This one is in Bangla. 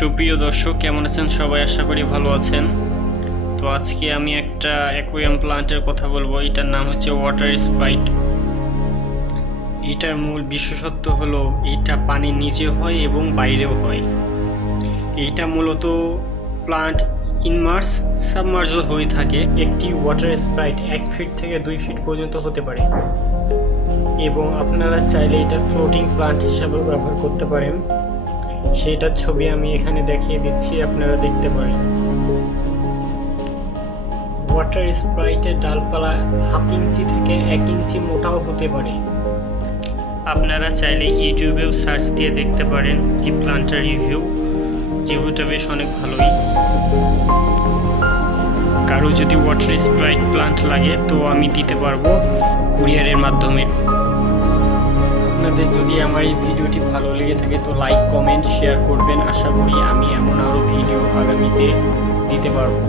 সুপ্রিয় দর্শক, কেমন আছেন সবাই? আশা করি ভালো আছেন। তো আজকে আমি একটা অ্যাকোয়ারিয়াম প্লান্টের কথা বলবো। এটার নাম হচ্ছে ওয়াটার স্প্রাইট। এটার মূল বিশেষত্ব হলো এটা পানির নিচে হয় এবং বাইরেও হয়। এইটা মূলত প্লান্ট ইনমার্স সাবমার্জ হয়ে থাকে। একটি ওয়াটার স্প্রাইট 1 ফিট থেকে 2 ফিট পর্যন্ত হতে পারে এবং আপনারা চাইলে এটা ফ্লোটিং প্লান্ট হিসাবে ব্যবহার করতে পারেন। সেটার ছবি আমি এখানে দেখিয়ে দিচ্ছি, আপনারা দেখতে পারেন। ওয়াটার স্প্রাইটের ডালপালা 1/2 ইঞ্চি থেকে 1 ইঞ্চি মোটাও হতে পারে। আপনারা চাইলে ইউটিউবেও সার্চ দিয়ে দেখতে পারেন এই প্লান্টের রিভিউটা বেশ অনেক ভালোই। কারো যদি ওয়াটার স্প্রাইট প্লান্ট লাগে তো আমি দিতে পারবো কুরিয়ারের মাধ্যমে। আপনাদের যদি আমার এই ভিডিওটি ভালো লেগে থাকে তো লাইক, কমেন্ট, শেয়ার করবেন। আশা করি আমি এমন আরও ভিডিও আগামীতে দিতে পারবো।